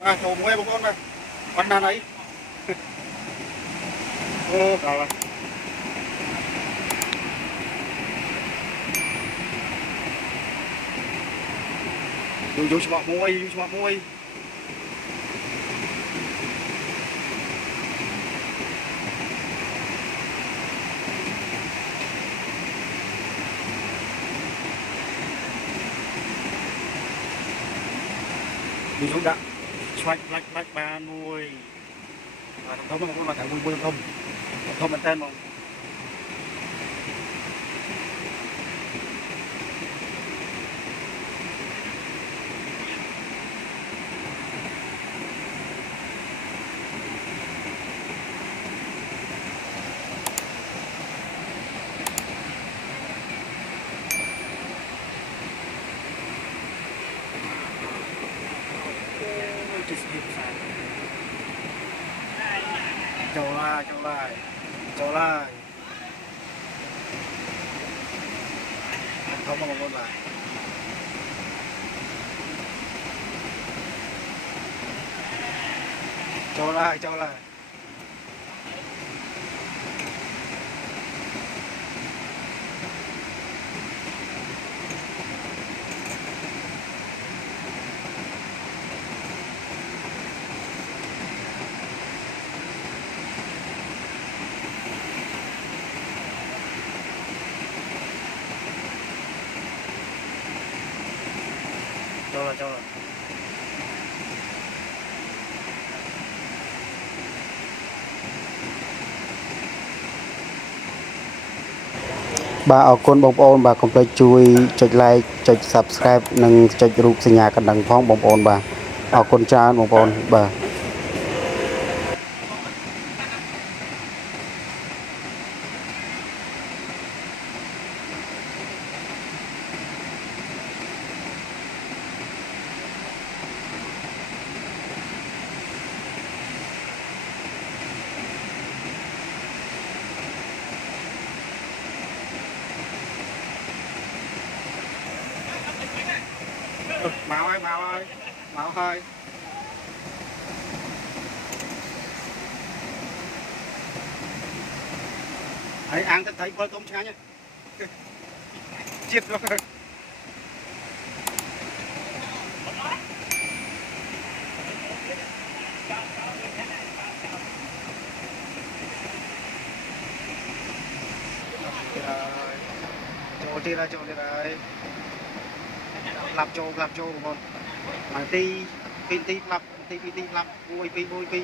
À, chỗ mua một con mà con đàn ấy. Ô, rồi. Vô smart mua, vô smart mua. Vô xuống đã. Xoạch lạch lạch ba nuôi. Và thông thông mà thằng vui vui không. Thông mình tên mà. Trở lại, trở lại, trở lại. Thông mà một con lại. Trở lại, trở lại. Trở lại, trở lại. Bà ở con bông ôn bà không phải chui chụp like chụp subscribe nâng chụp rụp sinh nhà cần đăng phong bông ôn bà ở con cha bông ôn bà Mạo ơi, Mạo ơi, Mạo ơi. Thấy ăn thấy bơi tôm sáng nhá. Chết luôn. Chỗ đi rồi. Lạp chỗ của con. Mà ti, pin ti lạp, ti lạp, vui pi.